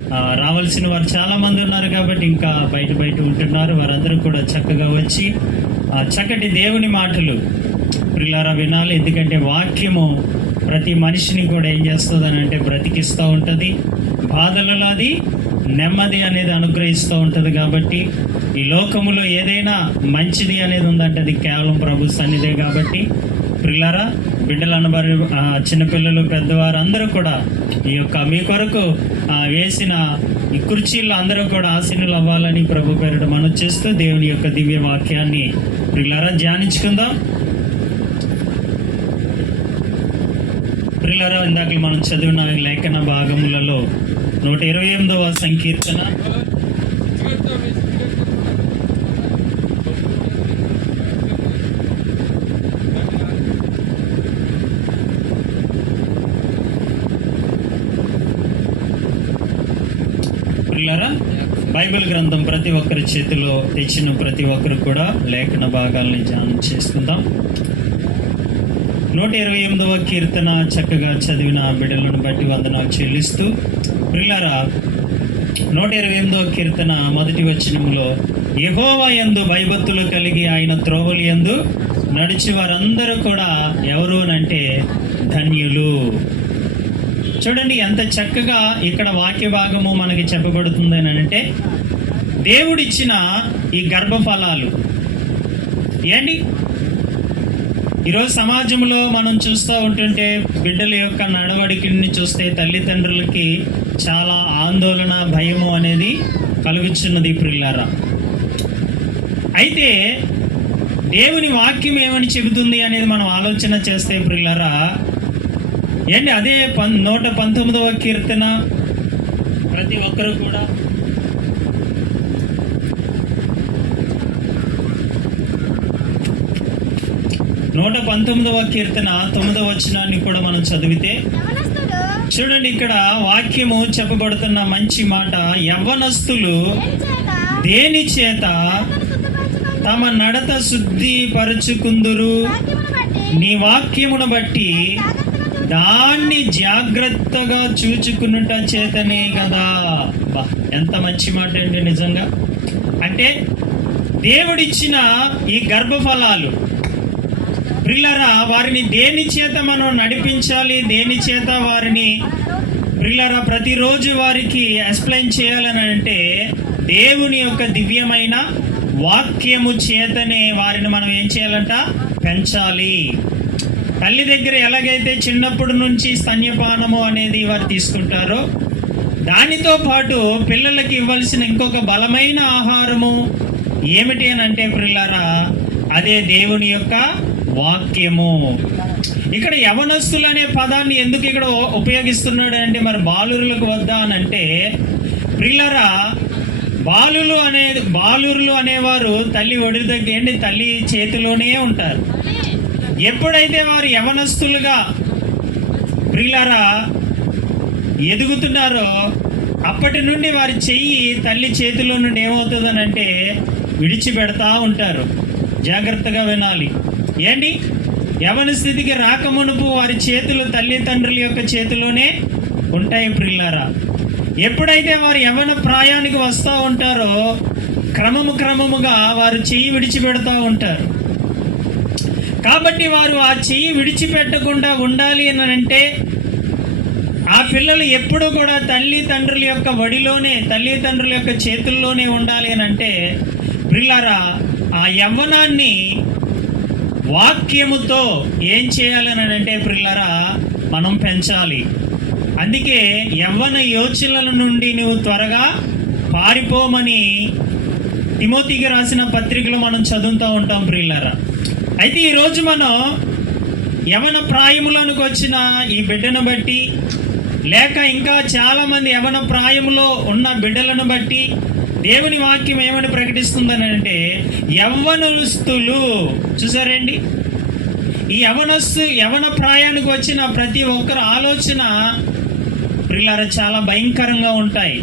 రావాల్సిన వారు చాలా మంది ఉన్నారు కాబట్టి ఇంకా బయట ఉంటున్నారు. వారందరూ కూడా చక్కగా వచ్చి చక్కటి దేవుని మాటలు ప్రియులారా వినాలి. ఎందుకంటే వాక్యము ప్రతి మనిషిని కూడా ఏం చేస్తుంది అని అంటే బ్రతికిస్తూ ఉంటుంది, బాధలలో అది నెమ్మది అనేది అనుగ్రహిస్తూ ఉంటుంది. కాబట్టి ఈ లోకములో ఏదైనా మంచిది అనేది ఉందంటే అది కేవలం ప్రభు సన్నిధే. కాబట్టి ప్రియులారా, బిడ్డలు వారు, చిన్నపిల్లలు, పెద్దవారు అందరూ కూడా ఈ యొక్క మీ కొరకు వేసిన ఈ కుర్చీల్లో అందరూ కూడా ఆశీనులు అవ్వాలని ప్రభు పేరిట మనం చేస్తూ దేవుని యొక్క దివ్య వాక్యాన్ని ప్రియులారా ధ్యానించుకుందాం. ప్రియులారా, ఇందాక మనం చదివిన లేఖన భాగములలో 128వ సంకీర్తన, ప్రియులారా బైబిల్ గ్రంథం ప్రతి ఒక్కరి చేతిలో తెచ్చిన ప్రతి ఒక్కరు కూడా లేఖన భాగాల్ని ధ్యానం చేసుకుందాం. 128వ కీర్తన చక్కగా చదివిన బిడ్డలను బట్టి వందనాలు చెల్లిస్తూ, ప్రియులారా 128వ కీర్తన మొదటి వచనములో, యెహోవా యందు భయభక్తులు కలిగి ఆయన త్రోవలు యందు నడిచి వారందరూ కూడా ఎవరు అంటే ధన్యులు. చూడండి ఎంత చక్కగా ఇక్కడ వాక్య భాగము మనకి చెప్పబడుతుంది అని అంటే, దేవుడిచ్చిన ఈ గర్భఫలాలు ఏంటి. ఈరోజు సమాజంలో మనం చూస్తూ ఉంటుంటే బిడ్డల యొక్క నడవడికిని చూస్తే తల్లిదండ్రులకి చాలా ఆందోళన, భయము అనేది కలుగుతున్నది ప్రియులారా. అయితే దేవుని వాక్యం ఏమని చెబుతుంది అనేది మనం ఆలోచన చేస్తే ప్రియులారా, ఏంటి అదే 119వ కీర్తన ప్రతి ఒక్కరు కూడా 119వ కీర్తన 9వ వచనాన్ని కూడా మనం చదివితే చూడండి, ఇక్కడ వాక్యము చెప్పబడుతున్న మంచి మాట, యవ్వనస్తులు దేని చేత తమ నడత శుద్ధి పరుచుకుందురు, నీ వాక్యమును బట్టి దాన్ని జాగ్రత్తగా చూచుకునుట చేతనే కదా. ఎంత మంచి మాట అండి నిజంగా. అంటే దేవుడిచ్చిన ఈ గర్భఫలాలు ప్రియులారా, వారిని దేని చేత మనం నడిపించాలి, దేని చేత వారిని ప్రియులారా ప్రతిరోజు వారికి ఎక్స్ప్లెయిన్ చేయాలని అంటే దేవుని యొక్క దివ్యమైన వాక్యము చేతనే వారిని మనం ఏం చేయాలంట, పెంచాలి. తల్లి దగ్గర ఎలాగైతే చిన్నప్పటి నుంచి స్తన్యపానము అనేది వారు తీసుకుంటారో, దానితో పాటు పిల్లలకి ఇవ్వాల్సిన ఇంకొక బలమైన ఆహారము ఏమిటి అని అంటే ప్రియులారా, అదే దేవుని యొక్క వాక్యము. ఇక్కడ యవనస్తులు అనే పదాన్ని ఎందుకు ఇక్కడ ఉపయోగిస్తున్నాడు అంటే, మరి బాలురులకు వద్దా అని అంటే ప్రియులారా, బాలురులు అనేవారు తల్లి ఒడి దగ్గర తల్లి చేతిలోనే ఉంటారు. ఎప్పుడైతే వారు యవనస్తులుగా ప్రియులారా ఎదుగుతున్నారో అప్పటి నుండి వారి చెయ్యి తల్లి చేతిలో నుండి ఏమవుతుందని అంటే విడిచిపెడతా ఉంటారు. జాగ్రత్తగా వినాలి. ఏంటి, యవన స్థితికి రాకమునుపు వారి చేతులు తల్లిదండ్రుల యొక్క చేతిలోనే ఉంటాయి ప్రియులారా. ఎప్పుడైతే వారు యవన ప్రాయానికి వస్తూ ఉంటారో క్రమముగా వారు చెయ్యి విడిచిపెడతా ఉంటారు. కాబట్టి వారు ఆ చెయ్యి విడిచిపెట్టకుండా ఉండాలి అని అంటే ఆ పిల్లలు ఎప్పుడు కూడా తల్లిదండ్రుల యొక్క వడిలోనే, తల్లిదండ్రుల యొక్క చేతుల్లోనే ఉండాలి అని అంటే ప్రియులారా, ఆ యవ్వనాన్ని వాక్యముతో ఏం చేయాలని అంటే ప్రియులారా మనం పెంచాలి. అందుకే యవ్వన యోచనల నుండి నువ్వు త్వరగా పారిపోమని తిమోతికి రాసిన పత్రికలు మనం చదువుతూ ఉంటాం ప్రియులారా. అయితే ఈరోజు మనం యవన ప్రాయములోనికి వచ్చిన ఈ బిడ్డను బట్టి, లేక ఇంకా చాలామంది యవన ప్రాయములో ఉన్న బిడ్డలను బట్టి దేవుని వాక్యం ఏమని ప్రకటిస్తుందని అంటే, యవ్వనస్తులు చూసారండి, ఈ యవన ప్రాయానికి వచ్చిన ప్రతి ఒక్కరు ఆలోచన ప్రియులారా చాలా భయంకరంగా ఉంటాయి.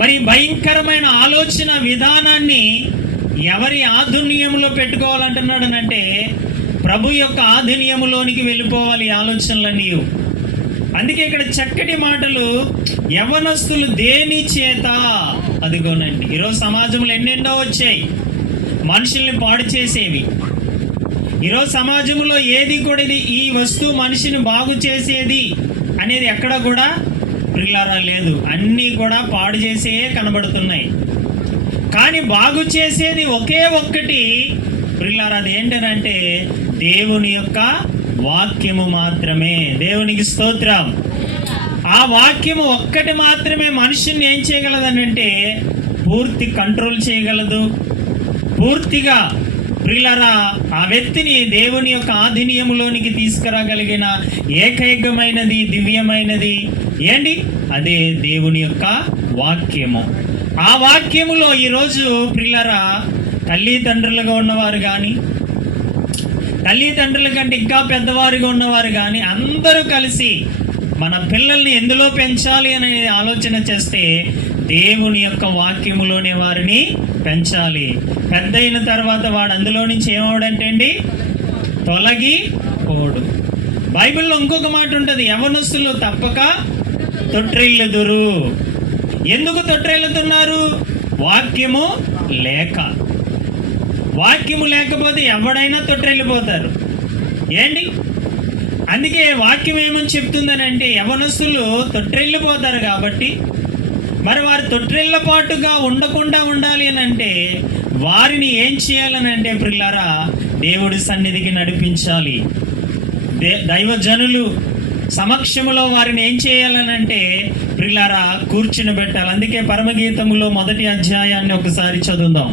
మరి భయంకరమైన ఆలోచన విధానాన్ని ఎవరి ఆధునియంలో పెట్టుకోవాలంటున్నాడు అంటే ప్రభు యొక్క ఆధునియములోనికి వెళ్ళిపోవాలి ఆలోచనలన్నీ. అందుకే ఇక్కడ చక్కటి మాటలు, యవ్వనస్తులు దేని చేత, అదిగోనండి ఈరోజు సమాజంలో ఎన్నెన్నో వచ్చాయి మనుషుల్ని పాడు చేసేవి. ఈరోజు సమాజంలో ఏది కూడా ఈ వస్తువు మనిషిని బాగు చేసేది అనేది ఎక్కడ కూడా ప్రియులారా లేదు. అన్నీ కూడా పాడు చేసే కనబడుతున్నాయి. కానీ బాగు చేసేది ఒకే ఒక్కటి ప్రియులారా, అది ఏంటనంటే దేవుని యొక్క వాక్యము మాత్రమే. దేవునికి స్తోత్రం. ఆ వాక్యము ఒక్కటి మాత్రమే మనుషుని ఏం చేయగలదనంటే పూర్తి కంట్రోల్ చేయగలదు. పూర్తిగా ప్రియులారా ఆ వ్యక్తిని దేవుని యొక్క ఆధీనములోనికి తీసుకురాగలిగిన ఏకైకమైనది, దివ్యమైనది ఏంటి? అదే దేవుని యొక్క వాక్యము. ఆ వాక్యములో ఈరోజు ప్రియులారా తల్లిదండ్రులుగా ఉన్నవారు కానీ, తల్లిదండ్రుల కంటే ఇంకా పెద్దవారుగా ఉన్నవారు కానీ అందరూ కలిసి మన పిల్లల్ని ఎందులో పెంచాలి అనే ఆలోచన చేస్తే దేవుని యొక్క వాక్యములోనే వారిని పెంచాలి. పెద్ద అయిన తర్వాత వాడు అందులో నుంచి ఏమవడంటే అండి తొలగి పోడు. బైబిల్లో ఇంకొక మాట ఉంటుంది, యవ్వనస్తులు తప్పక తొట్టిల్లుదురు. ఎందుకు తొట్టిల్లుతున్నారు? వాక్యము లేక. వాక్యము లేకపోతే ఎవడైనా తొట్టిల్లిపోతారు ఏంటి. అందుకే వాక్యం ఏమని చెప్తుందని అంటే యవ్వనస్తులు తొట్టిల్లిపోతారు కాబట్టి మరి వారు తొట్టిల్లపాటుగా ఉండకుండా ఉండాలి అని అంటే వారిని ఏం చేయాలని అంటే ప్రియులారా దేవుడి సన్నిధికి నడిపించాలి. దైవజనులు సమక్షములో వారిని ఏం చేయాలని అంటే ప్రియులారా కూర్చుని పెట్టాలి. అందుకే పరమగీతములో 1వ అధ్యాయాన్ని ఒకసారి చదువుదాం.